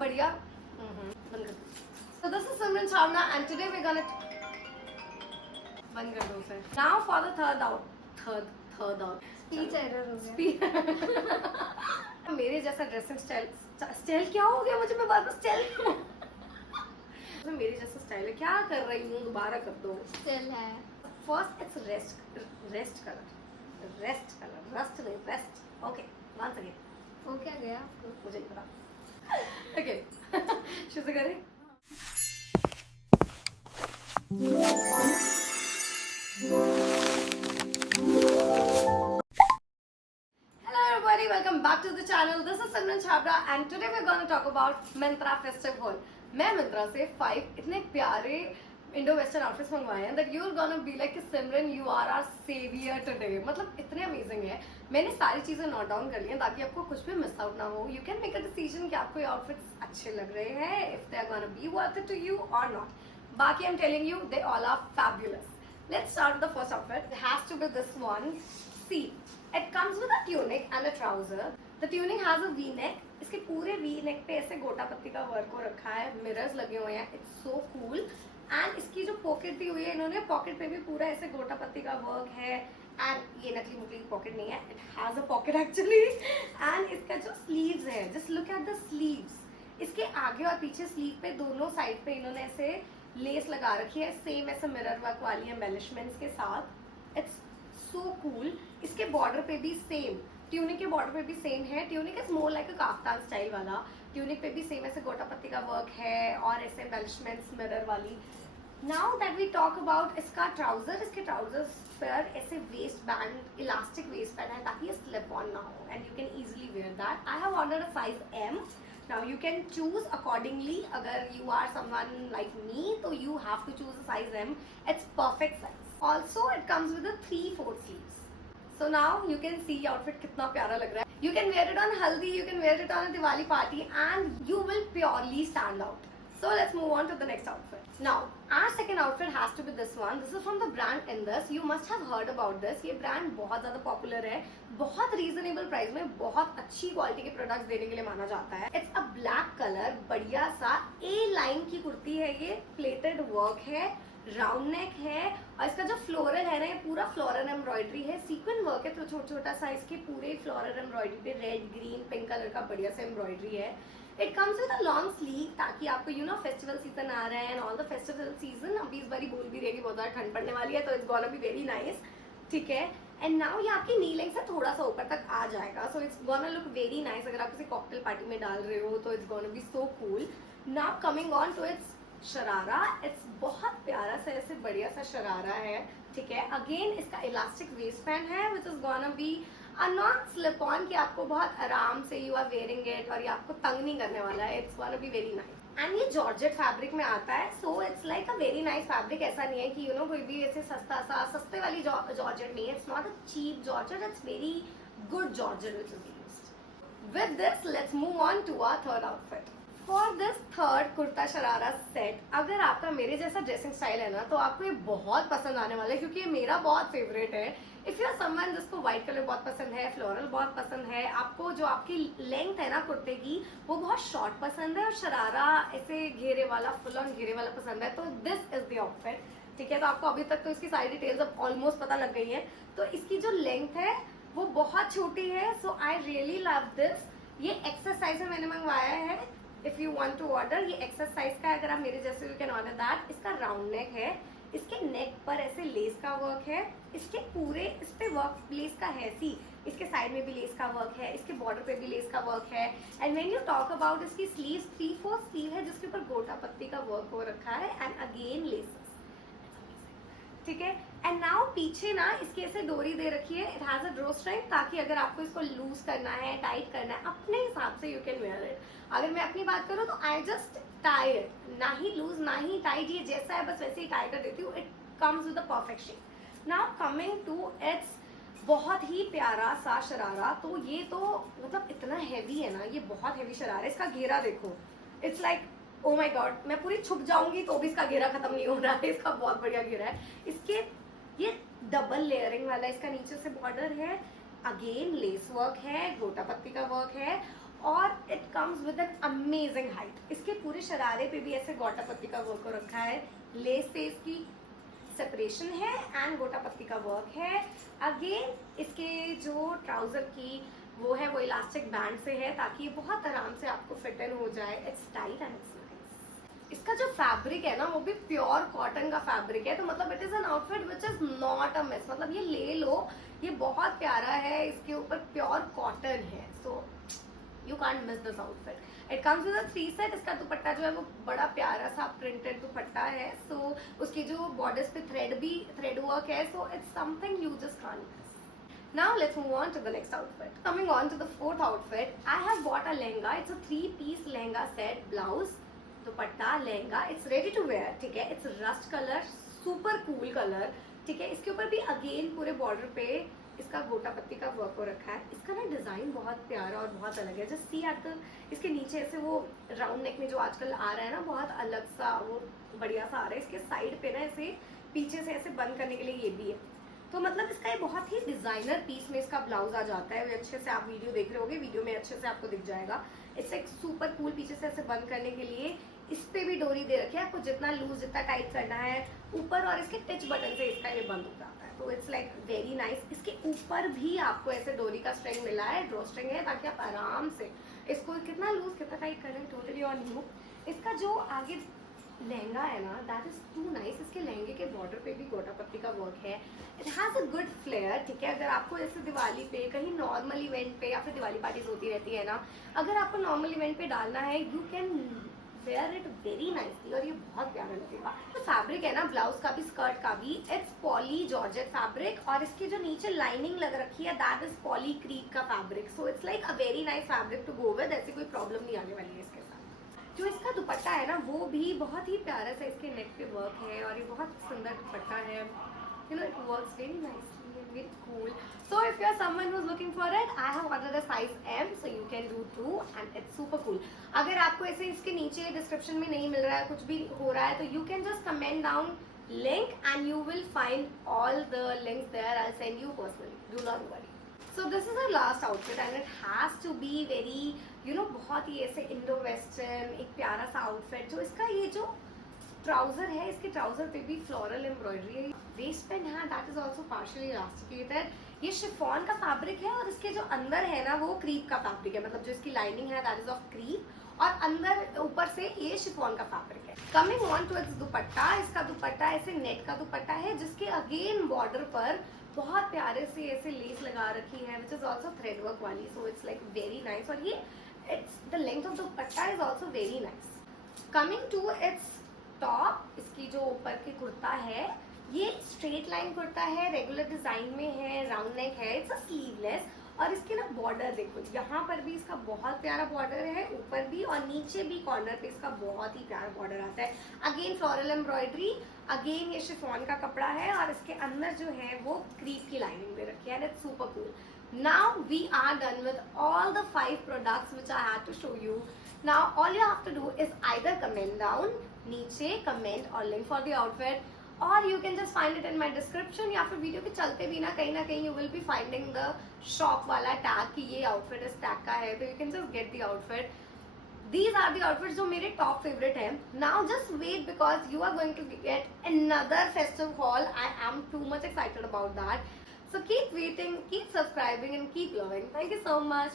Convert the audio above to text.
बढ़िया बंद कर दो। So this is Simran Chavna and today we're gonna बंद कर दो उसे। Now for the third out speech error हो गया। मेरे जैसा ड्रेसिंग स्टाइल क्या हो गया मुझे, मैं बार बार स्टाइल मेरे जैसा स्टाइल है, क्या कर रही हूँ, दोबारा कर दो। स्टाइल है। First it's rest colour okay once again. वो क्या गया? मुझे नहीं पता। ओके शुरू करें। Hello everybody, welcome back to the channel. This is Simran Chavna and today we're going to talk about Myntra Festive Haul. मैं Myntra से 5 इतने प्यारे इंडो वेस्टर्न आउटफिट्स मंगवाए हैं that you're gonna be like Simran, you are our savior today. मतलब इतने amazing है। मैंने सारी चीजें नोट डाउन कर ली हैं ताकि आपको कुछ भी मिस आउट ना हो। You can make a decision कि आपको ये आउटफिट्स अच्छे लग रहे हैं, if they are gonna be worth it to you or not. बाकी I'm telling you, they all are fabulous. Let's start with the first outfit. It has to be this one. See, it comes with a tunic and a trouser. The tunic has a V-neck. इसके पूरे V-neck पे ऐसे गोटा पत्ती का work हो रखा है, मिरर्स लगे हुए हैं. It's so cool. एंड इसकी जो पॉकेट दी हुई है इन्होंने, पॉकेट पे भी पूरा ऐसे गोटा पत्ती का वर्क है. एंड ये नकली मुकली पॉकेट नहीं है, it has a pocket actually. And इसका जो स्लीव्स है, just look at the sleeves. इसके आगे और पीछे स्लीव पे दोनों साइड पे इन्होंने ऐसे लेस लगा रखी है, सेम ऐसे मिरर वर्क वाली एम्बेलिशमेंट्स के साथ. It's so cool. इसके बॉर्डर पे भी सेम, ट्यूनिक के बॉर्डर पे भी सेम है. Tunic is more like a kaftan style वाला. ट्यूनिक पे भी सेम ऐसे गोटा पत्ती का वर्क है और ऐसे एम्बेलिशमेंट्स मिरर वाली. Now that we talk about इसका ट्राउजर. इसके ट्राउजर्स पर ऐसे waist band, elastic waist band है ताकि ये स्लिप ऑन ना हो and you can easily wear that. I have ordered a size M. Now you can choose accordingly. अगर you are someone like me, तो you have to choose a size M. It's perfect size. Also, it comes with a 3/4 sleeves. So now you can see outfit कितना प्यारा लग रहा है. You can wear it on haldi, you can wear it on a Diwali party, and you will purely stand out. So let's move on to the next outfit. Now, our second outfit has to be this one. This is from the brand Indus. You must have heard about this. ये brand बहुत ज़्यादा popular है. बहुत reasonable price में बहुत अच्छी quality के products देने के लिए माना जाता है. It's a black color, बढ़िया सा A लाइन की कुर्ती है ये. प्लेटेड वर्क है, राउंड नेक है और इसका जो फ्लोरल है ना, ये पूरा फ्लोरल एम्ब्रॉयडरी है. सीक्वेंट वर्क है तो छोटा सा इसके पूरे फ्लोरल एम्ब्रॉयडरी पे रेड, ग्रीन, पिंक कलर का बढ़िया सा एम्ब्रॉयडरी है. It comes with a long sleeve ताकि आपको यू नो फेस्टिवल सीजन आ रहा है and all the festival season. अभी इस बारी बोल भी रही है कि बहुत ज़्यादा ठंड पड़ने वाली है, तो it's gonna be very nice. ठीक है. एंड नाउ ये आपकी नी लेंथ से थोड़ा सा ऊपर तक आ जाएगा, so it's gonna look very nice. अगर आप किसी कॉकटेल पार्टी में डाल रहे हो तो it's gonna be so cool. Now coming on to its sharara. It's बहुत प्यारा सा ऐसे बढ़िया सा शरारा है. ठीक है. अगेन इसका इलास्टिक वेस्ट बैंड है which is gonna be a non slip on कि आपको बहुत आराम से यू आर वेयरिंग इट और ये आपको तंग नहीं करने वाला है. It's gonna be very nice. And ये जॉर्जेट फैब्रिक में आता है, सो it's like a very nice fabric. ऐसा नहीं है कि यू नो कोई भी ऐसे सस्ते वाली जॉर्जेट नहीं है. It's not a cheap georgette, it's very good georgette which is used. With this let's move on to our third outfit. For this third kurta sharara set, अगर आपका मेरे जैसा ड्रेसिंग स्टाइल है ना तो आपको ये बहुत पसंद आने वाला है क्योंकि ये मेरा बहुत फेवरेट है. इफ यू आर समवन जिसको व्हाइट कलर बहुत पसंद है, फ्लोरल बहुत पसंद है, आपको जो आपकी लेंथ है ना कुर्ते की वो बहुत शॉर्ट पसंद है और शरारा ऐसे घेरे वाला, फुल ऑन घेरे वाला पसंद है, तो दिस इज द आउटफिट. ठीक है. तो आपको अभी तक तो इसकी सारी डिटेल्स अब ऑलमोस्ट पता लग गई है. तो इसकी जो लेंथ है वो बहुत छोटी है, so I really love this. ये एक्सरसाइज में मैंने मंगवाया है. If you want to order, ये एक्सरसाइज का, अगर आप मेरे जैसे यू कैन ऑर्डर दैट. इसका राउंड नेक है, इसके नेक पर ऐसे लेस का वर्क है, इसके पूरे इस पे वर्क लेस का है. सी, इसके साइड में भी लेस का वर्क है, इसके बॉर्डर पे भी लेस का वर्क है. And when you talk about इसकी स्लीव्स, 3/4 स्लीव है जिसके ऊपर गोटा पत्ती का वर्क हो रखा है एंड अगेन लेसेस. ठीक है. एंड नाउ पीछे ना इसकी ऐसे डोरी दे रखी है. It has a draw string ताकि अगर आपको इसको लूज करना है, टाइट करना है, अपने हिसाब से यू कैन वेयर इट. अगर मैं अपनी बात करूँ तो आई जस्ट टाई इट, ना ही लूज ना ही टाइट, ये जैसा है बस वैसे ही टाई कर देती हूँ. It comes with the perfect shape. Now coming to its बहुत ही प्यारा सा शरारा. तो ये तो मतलब इतना हैवी है ना, ये बहुत हैवी शरारा है. इसका घेरा देखो, it's like oh my God, मैं पूरी छुप जाऊंगी तो भी इसका घेरा खत्म नहीं हो रहा है. इसका बहुत बढ़िया घेरा है. इसके ये डबल लेयरिंग वाला इसका नीचे से बॉर्डर है, अगेन लेस वर्क है, गोटा पत्ती का वर्क है और it comes with an amazing height. इसके पूरे शरारे पे भी ऐसे गोटा पत्ती का वर्क हो रखा है, लेस से इसकी सेपरेशन है एंड गोटा पत्ती का वर्क है। अगेन इसके जो ट्राउजर की वो है वो इलास्टिक बैंड से है ताकि ये बहुत आराम से आपको फिट इन हो जाए। It's tight and it's nice. इसका जो फैब्रिक है ना वो भी प्योर कॉटन का फैब्रिक है, तो मतलब it is an outfit which is not a miss. मतलब ये ले लो, ये बहुत प्यारा है, इसके ऊपर प्योर कॉटन है, so you can't miss this outfit. It comes with a 3 set. इसका दुपट्टा जो है वो बड़ा प्यारा सा प्रिंटेड दुपट्टा है, सो उसकी जो बॉर्डर्स पे थ्रेड वर्क है, so it's something you just can't miss. Now let's move on to the next outfit. Coming on to the fourth outfit, I have bought a lehenga. It's a 3-piece lehenga set, blouse, dupatta, lehenga. It's ready to wear. ठीक है, it's rust color, super cool color. ठीक है, इसके ऊपर भी again पूरे border पे इसका गोटा पत्ती का वर्क हो रखा है। इसका ना डिजाइन बहुत प्यारा और बहुत अलग है। जस्ट सी एट द, इसके नीचे ऐसे वो राउंड नेक में जो आजकल आ रहा है ना, बहुत अलग सा वो बढ़िया सा आ रहा है। इसके साइड पे ना ऐसे पीछे से ऐसे बंद करने के लिए ये भी है, तो मतलब इसका ये बहुत ही डिजाइनर पीस में इसका ब्लाउज आ जाता है। वो अच्छे से आप वीडियो देख रहे होगे, वीडियो में अच्छे से आपको दिख जाएगा। इट्स एक सुपर कूल, पीछे से ऐसे बंद करने के लिए इस पे भी डोरी दे रखी है, आपको जितना लूज जितना टाइट करना है ऊपर, और इसके टच बटन से इसका ये बंद हो जाता है, तो इट्स लाइक वेरी नाइस। इसके ऊपर भी आपको ऐसे डोरी का स्ट्रिंग मिला है, ड्रॉ स्ट्रिंग है, ताकि आप आराम से इसको कितना लूज कितना टाइट करना है टोटली ऑन यू। इसका जो आगे लहंगा है ना, दैट इज टू नाइस। इसके लहंगे के बॉर्डर पे भी गोटा पत्ती का वर्क है। It has a good flare. ठीक है, अगर आपको ऐसे दिवाली पे कहीं नॉर्मल इवेंट पे या फिर दिवाली पार्टीज होती रहती है ना, अगर आपको नॉर्मल इवेंट पे डालना है, you can wear it very nicely और ये बहुत प्यारा लगेगा। तो फैब्रिक है ना ब्लाउज का भी स्कर्ट का भी, इट्स पॉली जॉर्जेट फैब्रिक, और इसकी जो नीचे लाइनिंग लग रखी है दैट इज पॉली क्रीप का fabric. So it's like a very nice fabric to go with. ऐसी कोई प्रॉब्लम नहीं आने वाली है इसके साथ। जो इसका दुपट्टा है ना वो भी बहुत ही प्यारा सा इसके नेक पे वर्क है, और ये बहुत सुंदर दुपट्टा है। You know, it works very nicely and very cool. So if you are someone who is looking for it, I have ordered a size M, so you can do two and it's super cool. अगर आपको ऐसे इसके नीचे description में नहीं मिल रहा है, कुछ भी हो रहा है, तो you can just comment down link and you will find all the links there. I'll send you personally, do not worry. So this is our last outfit and it has to be very, you know, बहुत ही ऐसे Indo western एक प्यारा सा outfit. जो इसका ये जो trouser है, इसके ट्राउजर पे भी फ्लोरल एम्ब्रॉयडरी है। वेस्ट पेन है, that is also partially elasticated. ये शिफॉन का फैब्रिक है और इसके जो अंदर है ना वो क्रीप का फैब्रिक है, मतलब जो इसकी लाइनिंग है दैट इज ऑफ क्रीप, और अंदर ऊपर से ये शिफॉन का फैब्रिक है। Coming on to its dupatta, इसका दुपट्टा ऐसे नेट का दुपट्टा है जिसके अगेन बॉर्डर पर बहुत प्यारे से ऐसे लेस लगा रखी है, which is also thread work वाली, so it's like very nice. और ये it's the length of dupatta is also very nice. Coming to its top, इसकी जो ऊपर की कुर्ता है ये स्ट्रेट लाइन कुर्ता है, रेगुलर डिजाइन में है, राउंड नेक है, इट्स अ स्लीवलेस। और इसके ना बॉर्डर देखो, यहाँ पर भी इसका बहुत प्यारा बॉर्डर है, ऊपर भी और नीचे भी कॉर्नर पे इसका बहुत ही प्यारा बॉर्डर आता है। अगेन फ्लोरल एम्ब्रॉयडरी, अगेन ये शिफॉन का कपड़ा है, और इसके अंदर जो है वो क्रीप की लाइनिंग दे रखी है, it's super cool. Now we are done with all the 5 products which I had to show you. Now all you have to do is either comment down, नीचे comment or link for the outfit, or you can just find it in my description, या फिर video पे चलते भी ना कहीं you will be finding the shop वाला tag कि ये outfit इस tag का है, तो you can just get the outfit. These are the outfits जो मेरे top favorite हैं. Now just wait because you are going to get another festive haul. I am too much excited about that. So keep waiting, keep subscribing and keep loving. Thank you so much.